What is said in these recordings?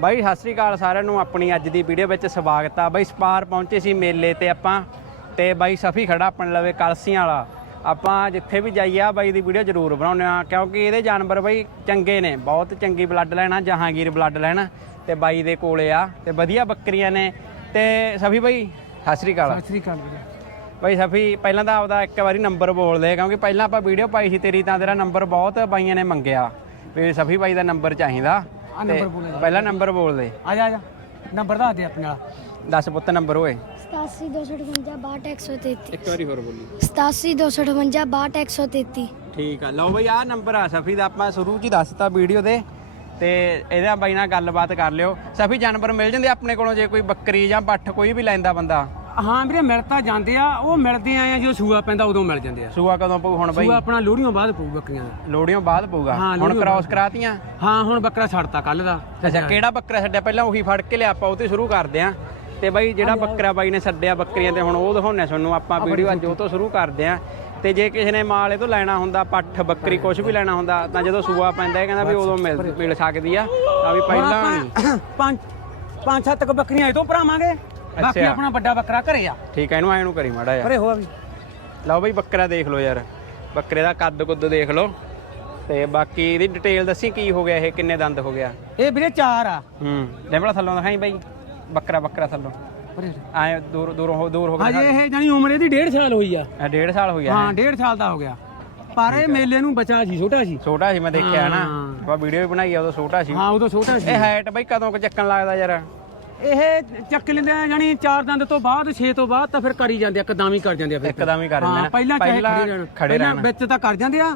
ਬਾਈ ਸਤਿ ਸ੍ਰੀ ਅਕਾਲ ਸਾਰਿਆਂ ਨੂੰ। ਆਪਣੀ ਅੱਜ ਦੀ ਵੀਡੀਓ ਵਿੱਚ ਸਵਾਗਤ ਆ। ਬਾਈ ਸਪਾਰ ਪਹੁੰਚੇ ਸੀ ਮੇਲੇ ਤੇ ਆਪਾਂ ਤੇ ਬਾਈ ਸਫੀ ਖੜਾ ਆਪਣੇ ਲਵੇ ਕਲਸੀਆਂ ਵਾਲਾ। ਆਪਾਂ ਜਿੱਥੇ ਵੀ ਜਾਈਏ ਆ ਬਾਈ ਦੀ ਵੀਡੀਓ ਜ਼ਰੂਰ ਬਣਾਉਂਦੇ ਆ ਕਿਉਂਕਿ ਇਹਦੇ ਜਾਨਵਰ ਬਾਈ ਚੰਗੇ ਨੇ। ਬਹੁਤ ਚੰਗੀ ਬਲੱਡ ਲੈਣਾ ਜਹਾਂਗੀਰ ਬਲੱਡ ਲੈਣਾ ਤੇ ਬਾਈ ਦੇ ਕੋਲੇ ਆ ਤੇ ਵਧੀਆ ਬੱਕਰੀਆਂ ਨੇ। ਤੇ ਸਫੀ ਬਾਈ ਸਤਿ ਸ੍ਰੀ ਅਕਾਲ। ਸਤਿ ਸ੍ਰੀ ਅਕਾਲ ਵੀਰੇ। ਬਾਈ ਸਫੀ ਪਹਿਲਾਂ ਤਾਂ ਆਪਦਾ ਇੱਕ ਵਾਰੀ ਨੰਬਰ ਬੋਲ ਦੇ ਕਿਉਂਕਿ ਪਹਿਲਾਂ ਆਪਾਂ ਵੀਡੀਓ ਪਾਈ ਸੀ ਤੇਰੀ ਤਾਂ ਤੇਰਾ ਨੰਬਰ ਬਹੁਤ ਬਾਈਆਂ ਨੇ ਮੰਗਿਆ। ਵੀ ਸਫੀ ਬਾਈ ਦਾ ਨੰਬਰ ਚਾਹੀਦਾ। ਆ ਨੰਬਰ ਬੋਲੇ ਪਹਿਲਾ ਨੰਬਰ ਬੋਲ ਦੇ। ਆ ਜਾ ਆ ਜਾ। ਨੰਬਰ ਦੱਸ ਦੇ ਆਪਣੇ ਵਾਲਾ। ਦੱਸ ਪੁੱਤ ਨੰਬਰ ਓਏ। 8725 ਇੱਕ ਵਾਰੀ ਹੋਰ ਬੋਲੀ। 8725 62 ਠੀਕ ਆ। ਲਓ ਬਈ ਆਹ ਨੰਬਰ ਆ ਸਫੀ ਦਾ। ਆਪਾਂ ਸ਼ੁਰੂ 'ਚ ਹੀ ਦੱਸਤਾ ਵੀਡੀਓ ਦੇ। ਤੇ ਇਹਦਾ ਬਾਈ ਨਾਲ ਗੱਲਬਾਤ ਕਰ ਲਿਓ। ਸਫੀ ਜਾਨਵਰ ਮਿਲ ਜਾਂਦੇ ਆਪਣੇ ਕੋਲੋਂ ਜੇ ਕੋਈ ਬੱਕਰੀ ਜਾਂ ਪੱਠ ਕੋਈ ਵੀ ਲੈਂਦਾ ਬੰਦਾ। ਹਾਂ ਵੀਰੇ ਮਿਲ ਤਾਂ ਜਾਂਦੇ ਆ ਉਹ ਮਿਲਦੇ ਆਏ ਆ ਜਦੋਂ ਸੂਆ ਪੈਂਦਾ ਉਦੋਂ ਮਿਲ ਜਾਂਦੇ ਆ। ਸੂਆ ਕਦੋਂ ਪਊ ਹੁਣ ਬਾਈ? ਸੂਆ ਆਪਣਾ ਲੋਹੜੀਆਂ ਬਾਅਦ ਪਊ ਬੱਕਰੀਆਂ ਦਾ। ਲੋੜੀਆਂ ਬਾਅਦ ਪਊਗਾ? ਹਾਂ, ਹੁਣ ਲੋਹੜੀਓਂ ਕ੍ਰਾਸ ਕਰਾਤੀਆਂ? ਹਾਂ ਹੁਣ ਬੱਕਰਾ ਛੱਡਤਾ ਕੱਲ ਦਾ। ਅੱਛਾ ਕਿਹੜਾ ਬੱਕਰਾ ਛੱਡਿਆ? ਪਹਿਲਾਂ ਉਹੀ ਫੜ ਕੇ ਲਿਆ ਆਪਾਂ ਉਹ ਤੇ ਸ਼ੁਰੂ ਕਰਦੇ ਆਂ। ਤੇ ਬਾਈ ਜਿਹੜਾ ਬੱਕਰਾ ਬਾਈ ਨੇ ਛੱਡਿਆ ਬੱਕਰੀਆਂ ਤੇ ਹੁਣ ਉਹ ਦਿਖਾਉਣੇ ਤੁਹਾਨੂੰ ਆਪਾਂ ਵੀਡੀਓ ਅੱਜ ਉਹ ਤੋਂ ਸ਼ੁਰੂ ਕਰਦੇ ਆਂ। ਤੇ ਜੇ ਕਿਸੇ ਨੇ ਮਾਲ ਇਹ ਤੋਂ ਲੈਣਾ ਹੁੰਦਾ ਪੱਠ ਬੱਕਰੀ ਕੁਝ ਵੀ ਲੈਣਾ ਹੁੰਦਾ ਤਾਂ ਜਦੋਂ ਸੂਆ ਪੈਂਦਾ ਇਹ ਕਹਿੰਦਾ ਵੀ ਉਦੋਂ ਮਿਲ ਮਿਲ ਸਕਦੀ ਆ। ਤਾਂ ਵੀ ਪਹਿਲਾਂ ਨਹੀਂ ਪੰਜ ਪੰਜ ਸੱਤ ਕੁ ਬੱਕਰੀਆਂ ਇਹ ਤੋਂ ਭਰਾਵਾਂਗੇ। ਬਾਕੀ ਅੱਛਾ। ਆਪਣਾ ਵੱਡਾ ਬੱਕਰਾ ਘਰੇ ਆ। ਠੀਕ ਐ ਇਹਨੂੰ ਐ ਨੂੰ ਕਰੀ ਮਾੜਾ ਯਾਰ ਘਰੇ ਹੋਆ ਵੀ। ਲਓ ਬਈ ਬੱਕਰਾ ਦੇਖ ਲਓ ਯਾਰ। ਬੱਕਰੇ ਦਾ ਕੱਦ ਕੁੱਦ ਦੇਖ ਲਓ। ਤੇ ਬਾਕੀ ਇਹਦੀ ਡਿਟੇਲ ਦੱਸੀ ਕੀ ਹੋ ਗਿਆ ਇਹ ਕਿੰਨੇ ਦੰਦ ਹੋ ਗਿਆ? ਇਹ ਵੀਰੇ ਚਾਰ ਆ। ਹੂੰ ਲੈਵਲਾ ਥੱਲੋਂ ਦਿਖਾਈ ਬਾਈ। ਬੱਕਰਾ ਬੱਕਰਾ ਥੱਲੋਂ। ਆਏ ਦੂਰ ਦੂਰ ਹੋ ਦੂਰ ਹੋ ਗਿਆ ਹਜੇ ਇਹ ਜਾਨੀ ਉਮਰ ਇਹਦੀ 1.5 ਸਾਲ ਹੋਈ ਆ। ਇਹ ਡੇਢ ਸਾਲ ਹੋ ਗਿਆ ਹਾਂ 1.5 ਸਾਲ ਦਾ ਹੋ ਗਿਆ। ਪਰ ਇਹ ਮੇਲੇ ਨੂੰ ਬਚਾ ਸੀ ਛੋਟਾ ਸੀ। ਛੋਟਾ ਸੀ ਮੈਂ ਦੇਖਿਆ ਨਾ। ਹਾਂ। ਆਪਾਂ ਵੀਡੀਓ ਵੀ ਬਣਾਈ ਆ ਉਦੋਂ ਛੋਟਾ ਸੀ। ਹਾਂ ਉਦੋਂ ਛੋਟਾ ਸੀ। ਇਹ ਹਾਈਟ ਬਈ ਕਦੋਂ ਕੁ ਚੱਕਣ ਲੱਗਦਾ ਯਾਰ? ਇਹ ਚੱਕ ਲੈਂਦੇ ਆ ਜਾਨੀ ਚਾਰ ਦੰਦ ਤੋਂ ਬਾਅਦ 6 ਤੋਂ ਬਾਅਦ ਤਾਂ ਫਿਰ ਕਰੀ ਜਾਂਦੇ ਆ ਹੀ ਕਰ ਜਾਂਦੇ ਆ ਫਿਰ। ਇੱਕਦਮ ਹੀ ਕਰ ਦਿੰਦੇ ਹਾਂ ਨੇ ਪਹਿਲਾਂ ਚਾਹੇ ਖੜੇ ਰਹਿਣ। ਖੜੇ ਪਹਿਲਾਂ ਰਹਿਣ। ਵਿੱਚ ਤਾਂ ਕਰ ਜਾਂਦੇ ਆ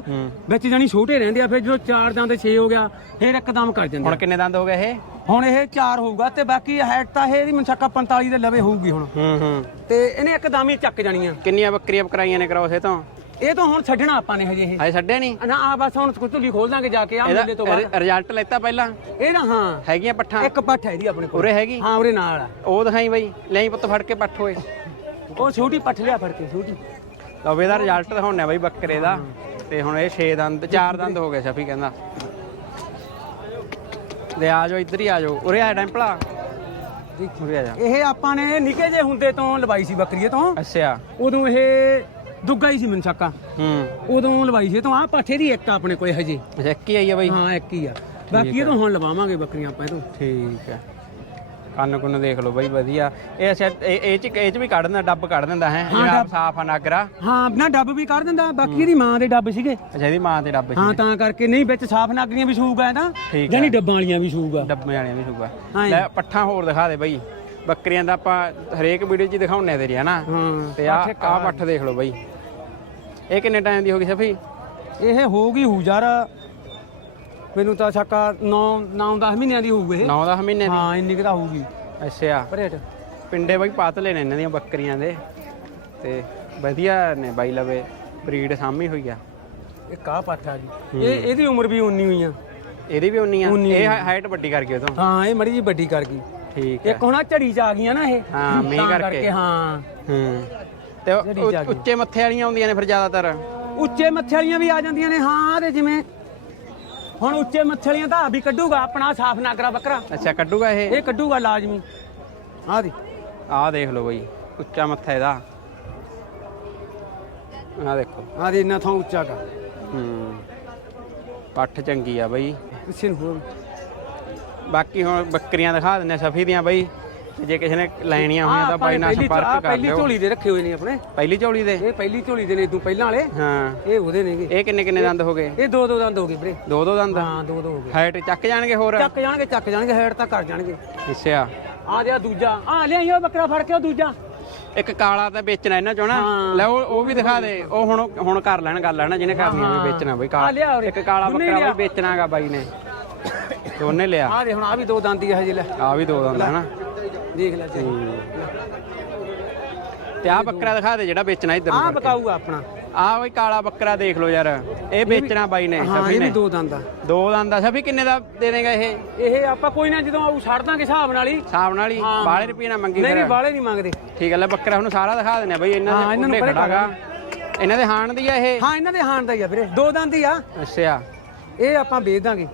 ਵਿੱਚ ਜਾਨੀ ਛੋਟੇ ਰਹਿੰਦੇ ਆ ਫਿਰ ਜਦੋਂ ਚਾਰ ਦੰਦ 6 ਹੋ ਗਿਆ ਫਿਰ ਇੱਕਦਮ ਕਰ ਜਾਂਦੇ ਹੁਣ ਆ ਕਿੰਨੇ ਦੰਦ ਹੋ ਗਏ ਇਹ? ਹੁਣ ਇਹ ਚਾਰ ਹੋਊਗਾ ਤੇ ਬਾਕੀ ਹਾਈਟ ਤਾਂ ਇਹ ਇਹਦੀ ਮਨਸ਼ੱਕਾ 45 ਦੇ ਲਵੇ ਹੋਊਗੀ ਹੁਣ। ਹੂੰ ਹੂੰ। ਤੇ ਇਹਨੇ ਇੱਕਦਮ ਹੀ ਚੱਕ ਜਾਣੀਆਂ ਕਿੰਨੀਆਂ ਬੱਕਰੀਆਂ ਬਕਰਾਈਆਂ ਨੇ ਕਰਾਉਸੇ ਤੋਂ? ਇਹ ਤਾਂ ਹੁਣ ਛੱਡਣਾ ਆਪਾਂ ਨੇ ਹਜੇ ਇਹ। ਹਜੇ ਛੱਡਿਆ ਨਹੀਂ? ਨਾ ਆ ਬਸ ਹੁਣ ਕੁੱਤਲੀ ਖੋਲ ਦਾਂਗੇ ਜਾ ਕੇ ਆ ਮੇਲੇ ਤੋਂ ਬਾਅਦ। ਰਿਜ਼ਲਟ ਲੈਤਾ ਪਹਿਲਾਂ? ਇਹ ਨਾ ਹਾਂ। ਹੈਗੀਆਂ ਪੱਠਾਂ? ਇੱਕ ਪੱਠ ਹੈ ਇਹਦੀ ਆਪਣੇ ਕੋਲ। ਉਰੇ ਹੈਗੀ? ਹਾਂ ਉਰੇ ਨਾਲ ਆ। ਉਹ ਦਿਖਾਈ ਬਾਈ ਲੈ ਪੁੱਤ ਫੜ ਕੇ ਪੱਠ ਹੋਏ ਉਹ ਛੋਟੀ ਪੱਠ ਲਿਆ ਫੜ ਕੇ ਛੋਟੀ। ਲਓ ਵੀ ਇਹਦਾ ਰਿਜ਼ਲਟ ਦਿਖਾਉਣਾ ਬਾਈ ਬੱਕਰੇ ਦਾ। ਤੇ ਹੁਣ ਇਹ 6 ਦੰਦ 4 ਦੰਦ ਹੋ ਗਏ ਸ਼ਫੀ ਕਹਿੰਦਾ। ਲੈ ਆ ਜਾਓ ਇੱਧਰ ਹੀ ਆ ਜਾਓ। ਉਰੇ ਆ ਟੈਂਪਲਾ ਉਰੇ ਆ ਜਾ। ਇਹ ਆਪਾਂ ਨੇ ਨਿੱਕੇ ਜੇ ਹੁੰਦੇ ਤੋਂ ਲਵਾਈ ਸੀ ਬੱਕਰੀਏ ਤੋਂ। ਅੱਛਾ। ਉਦੋਂ ਇਹ ਦੁੱਗਾ ਹੀ ਸੀ ਮਨਸ਼ਾਕਾ ਹੂੰ। ਉਦੋਂ ਲਵਾਈ ਸੀ ਤੋਂ ਆ ਪਾਠੇ ਦੀ ਇੱਕ ਆ ਆਪਣੇ ਕੋਲੇ ਹਜੇ। ਅੱਛਾ ਇੱਕ ਹੀ ਆਈ ਆ ਬਾਈ? ਹਾਂ ਇੱਕ ਹੀ ਆ। ਬਾਕੀ ਇਹ ਤੋਂ ਹੁਣ ਲਵਾਵਾਂਗੇ ਬੱਕਰੀਆਂ ਆਪਾਂ ਇਹ ਤੋਂ। ਠੀਕ ਹੈ ਕੰਨ ਕੁੰਨ ਦੇਖ ਲਓ ਬਾਈ ਵਧੀਆ। ਇਹ ਅੱਛਾ ਇਹ ਇਹ ਚ ਇਹ ਚ ਵੀ ਕੱਢ ਦਿੰਦਾ ਡੱਬ ਕੱਢ ਦਿੰਦਾ ਹੈ। ਜਿਹੜਾ ਸਾਫ਼ ਆ ਨਾਗਰਾ। ਹਾਂ ਨਾ ਡੱਬ ਵੀ ਕੱਢ ਦਿੰਦਾ ਬਾਕੀ ਇਹਦੀ ਮਾਂ ਦੇ ਡੱਬ ਸੀਗੇ। ਅੱਛਾ ਇਹਦੀ ਮਾਂ ਦੇ ਡੱਬ ਹਾਂ ਤਾਂ ਕਰਕੇ ਨਹੀਂ ਵਿੱਚ ਸਾਫ਼ ਨਾਗਰੀਆਂ ਵੀ ਸੂਗਾ ਇਹਦਾ ਠੀਕ ਜਾਨੀ ਡੱਬਾਂ ਵਾਲੀਆਂ ਵੀ ਸੂਗਾ ਡੱਬੇ ਵਾਲੀਆਂ ਵੀ ਸੁਗਾ ਹਾਂ। ਲੈ ਪੱਠਾਂ ਹੋਰ ਦਿਖਾ ਦੇ ਬਾਈ। ਬੱਕਰੀਆਂ ਦਾ ਆਪਾਂ ਹਰੇਕ ਵੀਡੀਓ 'ਚ ਹੀ ਦਿਖਾਉਣੇ ਤੇਰੀ ਹਨਾ? ਹਾਂ ਤੇ ਆ ਆ ਪੱਠ ਦੇਖ ਲਓ ਬਾਈ। ਇਹ ਕਿੰਨੇ ਟਾਈਮ ਦੀ ਹੋ ਗਈ ਸਫੀ? ਇਹ ਹੋਊਗੀ ਹੂ ਯਾਰ ਮੈਨੂੰ ਤਾਂ ਸ਼ੱਕਾ 9 9 10 ਮਹੀਨਿਆਂ ਦੀ ਹੋਊ ਇਹ। 9-10 ਮਹੀਨੇ ਦੀ? ਹਾਂ ਇੰਨੀ ਕੁ ਤਾਂ ਹੋਊਗੀ। ਅੱਛਾ ਪਰੇਟ ਪਿੰਡੇ ਬਾਈ ਪਾਤਲੇ ਨੇ ਇਹਨਾਂ ਦੀਆਂ ਬੱਕਰੀਆਂ ਦੇ। ਤੇ ਵਧੀਆ ਨੇ ਬਾਈ ਲਵੇ ਬਰੀਡ ਸਾਮੀ ਹੋਈ ਆ। ਇਹ ਕਾ ਪਾਠਾ ਜੀ। ਇਹ ਇਹਦੀ ਉਮਰ ਵੀ 19 ਹੋਈ ਆ। ਇਹਦੀ ਵੀ ਉਨੀ ਆ? ਉਨੀ ਇਹ ਹਾਈਟ ਵੱਡੀ ਕਰ ਗਈ ਤੋਂ ਹਾਂ ਇਹ ਮੜੀ ਜੀ ਵੱਡੀ ਕਰ ਗਈ। ਠੀਕ ਹੈ ਇੱਕ ਹੁਣ ਝੜੀ ਚ ਆ ਗਈਆਂ ਨਾ ਇਹ। ਹਾਂ, ਮੀਂਹ ਕਰਕੇ। ਹਾਂ। ਹੂੰ। ਤੇ ਜਿਹੜੀ ਜਾ। ਉੱਚੇ ਮੱਥੇ ਵਾਲੀਆਂ ਆਉਂਦੀਆਂ ਨੇ ਫਿਰ ਜ਼ਿਆਦਾਤਰ। ਉੱਚੇ ਮੱਥੇ ਵਾਲੀਆਂ ਵੀ ਆ ਜਾਂਦੀਆਂ ਨੇ ਹਾਂ ਤੇ ਜਿਵੇਂ। ਹੁਣ ਉੱਚੇ ਮੱਥੇ ਵਾਲੀਆਂ ਤਾਂ ਵੀ ਕੱਢੂਗਾ ਆਪਣਾ ਸਾਫ਼ ਨਾਗਰਾ ਬੱਕਰਾ ਅੱਛਾ ਕੱਢੂਗਾ ਇਹ? ਇਹ ਕੱਢੂਗਾ ਲਾਜ਼ਮੀ। ਆ ਦੇ। ਆਹ ਦੇਖ ਲਓ ਬਾਈ ਉੱਚਾ ਮੱਥਾ ਇਹਦਾ। ਆਹ ਦੇਖੋ। ਆ ਦੇ ਇੰਨਾ ਥਾਂ ਉੱਚਾ ਕਰ ਹੂੰ। ਪੱਠ ਚੰਗੀ ਆ ਬਾਈ। ਪਿੱਛੇ ਨੂੰ ਹੋਰ। ਬਾਕੀ ਹੁਣ ਬੱਕਰੀਆਂ ਦਿਖਾ ਦਿੰਦੇ ਸਫੀ ਦੀਆਂ ਬਾਈ। ਤੇ ਜੇ ਕਿਸੇ ਨੇ ਲੈਣੀਆਂ ਹੋਈਆਂ ਤਾਂ ਬਾਈ ਨਾਲ ਸੰਪਰਕ ਕਰ ਪਹਿਲੀ ਲਿਓ। ਝੋਲੀ ਦੇ ਰੱਖੇ ਹੋਏ ਨੇ ਆਪਣੇ। ਪਹਿਲੀ ਝੋਲੀ ਦੇ? ਇਹ ਪਹਿਲੀ ਝੋਲੀ ਦੇ ਨੇ ਤੂੰ ਪਹਿਲਾਂ ਵਾਲੇ। ਹਾਂ। ਇਹ ਉਹਦੇ ਨੇਗੇ। ਇਹ ਕਿੰਨੇ ਕਿੰਨੇ ਦੰਦ ਹੋ ਗਏ? ਇਹ ਦੋ ਦੋ ਦੰਦ ਹੋ ਗਏ ਵੀਰੇ। ਦੋ ਦੋ ਦੰਦ? ਹਾਂ ਦੋ ਦੋ ਹੋ ਗਏ। ਹਾਈਟ ਚੱਕ ਜਾਣਗੇ ਹੋਰ? ਚੱਕ ਜਾਣਗੇ ਚੱਕ ਜਾਣਗੇ ਹੈਡ ਤਾਂ ਕਰ ਜਾਣਗੇ। ਅੱਛਾ। ਆ ਜਾ ਦੂਜਾ। ਆ ਲਿਆਈ ਉਹ ਬੱਕਰਾ ਫੜ ਕੇ ਉਹ ਦੂਜਾ। ਇੱਕ ਕਾਲਾ ਤਾਂ ਵੇਚਣਾ ਇਹਨਾਂ ਚੋਂ ਨਾ। ਲੈ ਉਹ ਉਹ ਵੀ ਦਿਖਾ ਦੇ। ਉਹ ਹੁਣ ਹੁਣ ਕਰ ਲੈਣ ਗੱਲ ਹੈ ਨਾ ਜਿਹਨੇ ਕਰਨੀ ਹੋਵੇ ਵੇਚਣਾ ਬਈ। ਕਾਲਾ। ਇੱਕ ਕਾਲਾ ਉਹਨੇ ਬੱਕਰਾ। ਬਈ ਵੇਚਣਾਗਾ ਬਾਈ ਨੇ। ਦੋਨੇ ਲਿਆ। ਆ ਦੇ ਹੁਣ ਆ ਵੀ ਦੋ ਦੰਦ ਹੀ ਹਜੇ ਲੈ। ਆ ਵੀ ਦੋ ਦੰਦ ਹੈ ਨਾ। ਦੇਖ ਲੈ ਜੀ ਤੇ ਆ ਬੱਕਰਾ ਦਿਖਾ ਦੇ ਜਿਹੜਾ ਵੇਚਣਾ ਇੱਧਰ ਆ ਨੂੰ ਬਤਾਊਗਾ ਆਪਣਾ। ਆ ਬਈ ਕਾਲਾ ਬੱਕਰਾ ਦੇਖ ਲਓ ਯਾਰ। ਇਹ ਵੇਚਣਾ ਬਾਈ ਨੇ ਹਾਂ ਸਭੀ ਇਹ ਵੀ ਨੇ। ਦੋ ਦੰਦ ਆ। ਦੋ ਦੰਦ ਦਾ ਸਭੀ ਕਿੰਨੇ ਦਾ ਦੇ ਦੇਗਾ ਇਹ? ਇਹ ਆਪਾਂ ਕੋਈ ਨਾ ਜਦੋਂ ਆਊ ਛੱਡ ਦਾਂਗੇ ਹਿਸਾਬ ਨਾਲ ਹੀ। ਹਿਸਾਬ ਨਾਲ ਹੀ। ਬਾਲੇ ਰੁਪਏ ਨਾ ਮੰਗੀ ਨਹੀਂ ਨਹੀਂ ਬਾਲੇ ਨਹੀਂ ਮੰਗਦੇ। ਠੀਕ ਹੈ ਲੈ ਬੱਕਰਾ ਹੁਣ ਸਾਰਾ ਦਿਖਾ ਦਿੰਦੇ ਆ ਬਈ ਇਹਨਾਂ ਹਾਂ, ਦੇ ਇਹਨਾਂ ਨੂੰ ਪਰੇ ਖੜਾਗਾ। ਇਹਨਾਂ ਦੇ ਹਾਣ ਦੀ ਆ ਇਹ? ਹਾਂ ਇਹਨਾਂ ਦੇ ਹਾਣ ਦਾ ਹੀ ਆ ਵੀਰੇ। ਦੋ ਦੰਦ ਹੀ ਆ। ਅੱਛਾ। ਇਹ ਆਪਾਂ ਵੇਚ ਦਾਂਗੇ।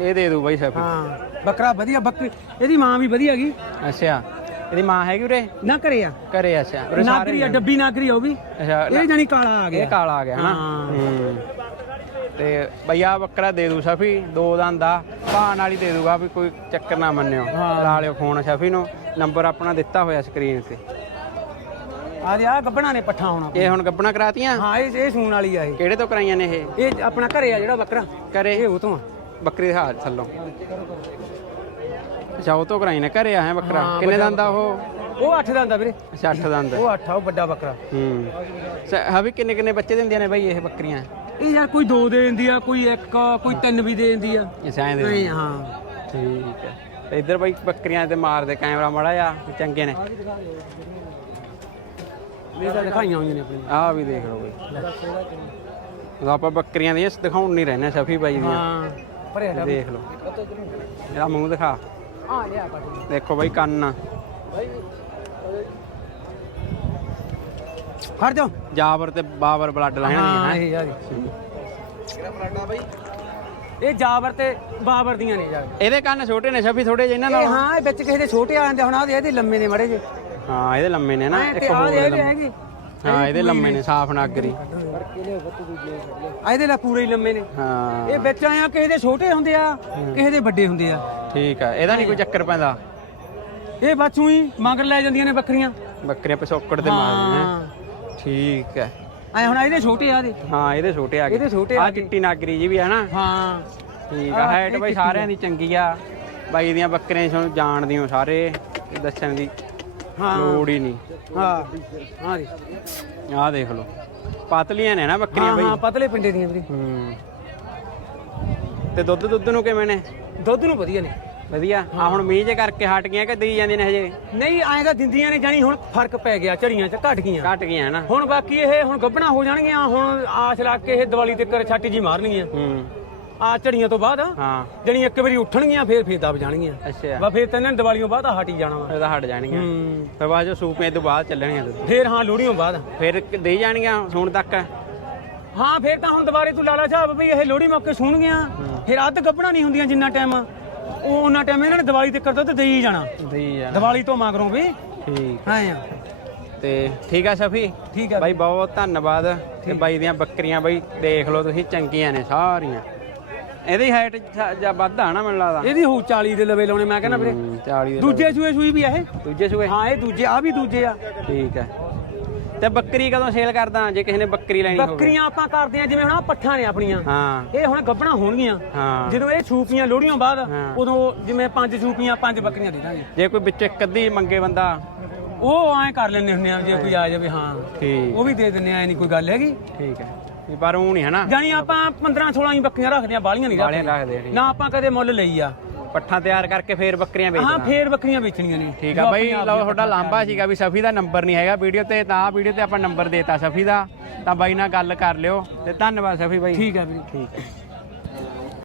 ਇਹ ਦੇ ਦੂ ਬਾਈ ਸਫੀ ਹਾਂ। ਬੱਕਰਾ ਵਧੀਆ ਬੱਕਰੀ ਇਹਦੀ ਮਾਂ ਵੀ ਵਧੀਆ ਗਈ ਅੱਛਾ ਇਹਦੀ ਮਾਂ ਹੈਗੀ ਉਰੇ? ਨਾ ਕਰੇ ਆ। ਘਰੇ ਅੱਛਾ। ਉਰੇ ਸਾਰੇ ਨਾਗਰੀ ਆ ਡੱਬੀ ਨਾਗਰੀ ਆ ਉਹ ਵੀ। ਅੱਛਾ ਇਹ ਜਾਨੀ ਕਾਲਾ ਆ ਇਹ ਗਿਆ ਕਾਲਾ ਆ ਗਿਆ ਹਨਾ? ਹਾਂ। ਹੂੰ। ਤੇ ਬਈਆ ਬੱਕਰਾ ਦੇ ਦੂ ਸ਼ਫੀ ਦੋ ਦੰਦ ਦਾ ਭਾਣ ਵਾਲੀ ਦੇ ਦੂਗਾ ਵੀ ਕੋਈ ਚੱਕਰ ਨਾ ਮੰਨਿਓ। ਹਾਂ। ਲਾ ਲਿਓ ਫੋਨ ਸ਼ਫੀ ਨੂੰ। ਨੰਬਰ ਆਪਣਾ ਦਿੱਤਾ ਹੋਇਆ ਸਕਰੀਨ ਤੇ। ਆ ਦੇ ਆ ਗੱਬਣਾ ਨੇ ਪੱਠਾ ਹੋਣਾ ਇਹ ਹੁਣ ਗੱਬਣਾ ਕਰਾਤੀਆਂ? ਹਾਂ ਇਹ ਇਹ ਸੂਣ ਵਾਲੀ ਆ ਇਹ। ਕਿਹੜੇ ਤੋਂ ਕਰਾਈਆਂ ਨੇ ਇਹ? ਇਹ ਆਪਣਾ ਘਰੇ ਆ ਜਿਹੜਾ ਬੱਕਰਾ। ਘਰੇ। ਇਹ ਉਹ ਤੋਂ ਆ। ਬੱਕਰੀ ਦੇ ਹਾਲ ਥੱਲੋਂ। ਅੱਛਾ ਉਹ ਤੋਂ ਕਰਾਈ ਨੇ ਘਰੇ ਆਇਆ ਬੱਕਰਾ। ਹਾਂ, ਕਿੰਨੇ ਵੱਡਾ। ਦੰਦ ਆ ਉਹ? ਉਹ 8 ਦਾ ਹੁੰਦਾ ਵੀਰੇ। ਅੱਛਾ 8 ਦੰਦ। ਉਹ 8 ਆ ਉਹ ਵੱਡਾ ਬੱਕਰਾ। ਹੂੰ। ਹਵੀ ਕਿੰਨੇ ਕਿੰਨੇ ਬੱਚੇ ਦਿੰਦੀਆਂ ਨੇ ਬਈ ਇਹ ਬੱਕਰੀਆਂ? ਇਹ ਯਾਰ ਕੋਈ ਦੋ ਦੇ ਦਿੰਦੀ ਆ ਕੋਈ ਇੱਕ ਕੋਈ ਤਿੰਨ ਵੀ ਦੇ ਦਿੰਦੀ ਆ। ਦੇ ਨਹੀਂ ਹਾਂ। ਠੀਕ ਹੈ ਤੇ ਇੱਧਰ ਬਈ ਬੱਕਰੀਆਂ ਤੇ ਮਾਰਦੇ ਕੈਮਰਾ ਮੜਾ ਆ ਚੰਗੇ ਨੇ। ਇਹ ਤਾਂ ਦਿਖਾਈਆਂ ਹੋਈਆਂ ਨੇ ਆਪਣੀਆਂ। ਆਹ ਵੀ ਦੇਖ ਲਓ ਬਈ। ਆਪਾਂ ਬੱਕਰੀਆਂ ਦੀਆਂ ਦਿਖਾਉਣ ਨਹੀਂ ਰਹਿਣਾ ਸ਼ਫੀ ਬਾਈ ਦੀਆਂ। ਹਾਂ। ਦੇਖ ਲਓ। ਇਹਦਾ ਮੂੰਹ ਦਿਖਾ। ਆ ਲਿਆ ਪੱਠੀ ਦੇਖੋ ਬਈ ਕੰਨ। ਖੜ ਜਾ ਜਾਬਰ ਤੇ ਬਾਬਰ ਬਲੱਡ ਲਾਈਨ ਹਾਂ ਹੈ। ਇਹ ਯਾਰ ਇਹ ਜਾਬਰ ਤੇ ਬਾਬਰ ਦੀਆਂ ਨੇ ਯਾਰ। ਇਹਦੇ ਕੰਨ ਛੋਟੇ ਨੇ ਸ਼ਫੀ ਥੋੜੇ ਜਿਹੇ ਇਹਨਾਂ ਇਹ ਨਾਲ। ਹਾਂ ਇਹ ਵਿੱਚ ਕਿਸੇ ਦੇ ਛੋਟੇ ਆ ਜਾਂਦੇ ਹੁਣ ਆ ਦੇ ਇਹਦੇ ਲੰਮੇ ਨੇ ਮੜੇ ਜੇ ਹਾਂ ਇਹਦੇ ਲੰਮੇ ਨੇ ਨਾ ਤੇ ਇੱਕ ਆ ਹੋਰ ਦੇ ਇਹਦੇ ਇਹਦੇ ਲੰਮੇ। ਹੈਗੇ। ਹਾਂ ਇਹਦੇ ਲੰਮੇ ਨੇ ਸਾਫ਼ ਨਾਗਰੀ ਆ ਇਹਦੇ ਲੈ ਪੂਰੇ ਹੀ ਲੰਮੇ ਨੇ। ਹਾਂ। ਇਹ ਵਿੱਚ ਆਇਆ ਕਿਸੇ ਦੇ ਛੋਟੇ ਹੁੰਦੇ ਆ ਕਿਸੇ ਦੇ ਵੱਡੇ ਹੁੰਦੇ ਆ। ਠੀਕ ਆ ਇਹਦਾ ਨਹੀਂ ਕੋਈ ਚੱਕਰ ਪੈਂਦਾ। ਇਹ ਬਾਛੂ ਹੀ ਮਗਰ ਲੈ ਜਾਂਦੀਆਂ ਨੇ ਬੱਕਰੀਆਂ। ਬੱਕਰੀਆਂ ਪਿਛੋਕੜ ਤੇ ਮਾਰਦੀਆਂ ਠੀਕ ਹੈ ਐ ਹੁਣ ਇਹਦੇ ਛੋਟੇ ਆ ਦੇ ਹਾਂ ਇਹਦੇ ਛੋਟੇ ਆ ਗਏ। ਇਹਦੇ ਛੋਟੇ ਆ। ਚਿੱਟੀ ਨਾਗਰੀ ਜੀ ਵੀ ਹੈ ਨਾ। ਹਾਂ। ਠੀਕ ਆ ਹਾਈਟ ਬਈ ਸਾਰਿਆਂ ਦੀ ਚੰਗੀ ਆ। ਬਾਈ ਦੀਆਂ ਬੱਕਰੀਆਂ ਤੁਹਾਨੂੰ ਜਾਣਦੇ ਹੋ ਸਾਰੇ ਦੱਸਣ ਦੀ। ਲੋੜ ਹੀ ਨਹੀਂ। ਹਾਂ ਹਾਂ ਜੀ। ਆਹ ਦੇਖ ਲਓ। ਪਤਲੀਆਂ ਨੇ ਨਾ ਬੱਕਰੀਆਂ ਹਾਂ ਬਈ। ਹਾਂ ਪਤਲੇ ਪਿੰਡੇ ਦੀਆਂ ਵੀਰੇ। ਹੂੰ। ਤੇ ਦੁੱਧ ਦੁੱਧ ਨੂੰ ਕਿਵੇਂ ਨੇ? ਦੁੱਧ ਨੂੰ ਵਧੀਆ ਨੇ। ਵਧੀਆ? ਆ ਹੁਣ ਮੀਂਹ ਜੇ ਕਰਕੇ ਹਟ ਗਈਆਂ ਕਿ ਦੇਈ ਜਾਂਦੀਆਂ ਨੇ ਹਜੇ? ਨਹੀਂ ਐਂ ਤਾਂ ਦਿੰਦੀਆਂ ਨੇ ਜਾਨੀ ਹੁਣ ਫ਼ਰਕ ਪੈ ਗਿਆ ਝੜੀਆਂ ਚ ਘਟ ਗਈਆਂ। ਘਟ ਗਈਆਂ ਨਾ। ਹੁਣ ਬਾਕੀ ਇਹ ਹੁਣ ਗੱਬਣਾ ਹੋ ਜਾਣਗੀਆਂ ਹੁਣ ਆਸ ਲਾ ਕੇ ਇਹ ਦੀਵਾਲੀ ਤੇ ਕਰ ਛਾਟੀ ਜੀ ਮਾਰਨਗੀਆਂ। ਹੂੰ। ਆ ਝੜੀਆਂ ਤੋਂ ਬਾਅਦ ਹਾਂ। ਜਣੀ ਇੱਕ ਵਾਰੀ ਉੱਠਣਗੀਆਂ ਫੇਰ ਫੇਰ ਦਬ ਜਾਣਗੀਆਂ। ਅੱਛਾ। ਬਾ ਫੇਰ ਤਾਂ ਇਹਨਾਂ ਨੇ ਬਾਅਦ ਹਟ ਹੀ ਜਾਣਾ ਵਾ। ਇਹਦਾ ਹਟ ਜਾਣਗੀਆਂ। ਹੂੰ। ਫਿਰ ਬਾਅਦ ਜੋ ਸੂਪੀਆਂ ਤੋਂ ਬਾਅਦ ਚੱਲਣਗੀਆਂ ਦੁੱਧ। ਫੇਰ ਹਾਂ ਲੋਹੜੀਓਂ ਬਾਅਦ। ਫਿਰ ਦੇਈ ਜਾਣਗੀਆਂ ਸੂਣ ਤੱਕ? ਹਾਂ ਫੇਰ ਤਾਂ ਹੁਣ ਦੁਬਾਰੇ ਤੂੰ ਲਾਲਾ ਸਾਹਿਬ ਵੀ ਇਹ ਲੋਹੜੀ ਮੌਕੇ ਸੁਣਗੀਆਂ। ਫਿਰ ਅੱਧ ਗੱਬਣਾ ਨਹੀਂ ਹੁੰਦੀਆਂ ਜਿੰਨਾ ਟਾਈਮ। ਉਹ ਉਹਨਾਂ ਟਾਈਮ ਇਹਨਾਂ ਨੇ ਦੀਵਾਲੀ ਤੇ ਕਰਦਾ ਤੇ ਦੇਈ ਹੀ ਜਾਣਾ। ਦੇਈ ਜਾਣ। ਦੀਵਾਲੀ ਤੋਂ ਮਗਰੋਂ ਵੀ ਠੀਕ ਹਾਂ ਆ। ਤੇ ਠੀਕ ਆ ਸ਼ਫੀ? ਠੀਕ ਆ। ਬਾਈ ਬਹੁਤ ਧੰਨਵਾਦ। ਤੇ ਬਾਈ ਦੀਆਂ ਬੱਕਰੀਆਂ ਬਾਈ ਦੇਖ ਲਓ ਤੁਸੀਂ ਚੰਗੀਆਂ ਨੇ ਸਾਰੀਆਂ। ਇਹਦੀ ਹਾਈਟ ਜਾਂ ਵੱਧ ਆ ਨਾ ਮੈਨੂੰ ਲੱਗਦਾ। ਇਹਦੀ ਹੋਊ 40 ਦੇ ਲਵੇ ਲਾਉਣੇ ਮੈਂ ਕਹਿੰਦਾ ਵੀਰੇ। ਹੂੰ, 40 ਦੇ ਦੂਜੇ ਸੂਏ ਸੂਈ ਵੀ ਆ ਇਹ? ਦੂਜੇ ਸੂਏ। ਹਾਂ ਇਹ ਦੂਜੇ ਆ ਵੀ ਦੂਜੇ ਆ। ਠੀਕ ਹੈ ਤੇ ਬੱਕਰੀ ਕਦੋਂ ਸੇਲ ਕਰਦਾ ਜੇ ਕਿਸੇ ਨੇ ਬੱਕਰੀ ਲੈਣੀ ਹੋਵੇ? ਬੱਕਰੀਆਂ ਆਪਾਂ ਕਰਦੇ ਆ ਜਿਵੇਂ ਹੁਣ ਆਹ ਪੱਠਾਂ ਨੇ ਆਪਣੀਆਂ। ਹਾਂ। ਇਹ ਹੁਣ ਗੱਬਣਾ ਹੋਣਗੀਆਂ। ਹਾਂ। ਜਦੋਂ ਇਹ ਛੂਪੀਆਂ ਲੋਹੜੀਆਂ ਬਾਅਦ ਹਾਂ। ਉਦੋਂ ਜਿਵੇਂ ਪੰਜ ਛੂਪੀਆਂ ਪੰਜ ਬੱਕਰੀਆਂ ਦੇ ਦਾਂਗੇ। ਜੇ ਕੋਈ ਵਿੱਚ ਇੱਕ ਅੱਧੀ ਮੰਗੇ ਬੰਦਾ? ਉਹ ਐਂ ਕਰ ਲੈਣੇ ਹੁੰਦੇ ਆ ਜੇ ਕੋਈ ਆ ਜਾਵੇ ਹਾਂ। ਠੀਕ। ਉਹ ਵੀ ਦੇ ਦਿੰਨੇ ਆ ਐ ਨਹੀਂ ਕੋਈ ਗੱਲ ਹੈਗੀ। ਠੀਕ ਹੈ ਵੀ ਪਰ ਉਹ ਨਹੀਂ ਹਨਾ। ਜਾਨੀ ਆਪਾਂ 15 16 ਹੀ ਬੱਕਰੀਆਂ ਰੱਖਦੇ ਆ ਬਾਲੀਆਂ ਨਹੀਂ ਵਾਲੇ ਰੱਖਦੇ। ਰੱਖਦੇ। ਨਾ ਆਪਾਂ ਕਦੇ ਮੁੱਲ ਲਈ ਆ। ਪੱਠਾ ਤਿਆਰ ਕਰਕੇ ਫੇਰ ਬੱਕਰੀਆਂ ਹਾਂ ਫੇਰ ਬੱਕਰੀਆਂ ਵੇਚਣੀਆਂ ਨੇ। ਠੀਕ ਆ ਬਾਈ ਲਓ ਤੁਹਾਡਾ ਲਾਂਭਾ ਸੀਗਾ ਵੀ ਸਫੀ ਦਾ ਨੰਬਰ ਨਹੀਂ ਹੈਗਾ ਵੀਡੀਓ ਤੇ ਤਾਂ ਵੀਡੀਓ ਤੇ ਆਪਾਂ ਨੰਬਰ ਦੇਤਾ ਸਫੀ ਦਾ। ਤਾਂ ਬਾਈ ਨਾਲ ਗੱਲ ਕਰ ਲਿਓ ਤੇ ਧੰਨਵਾਦ ਸਫੀ ਬਾਈ। ਠੀਕ ਆ ਵੀਰੇ। ਠੀਕ ਹੈ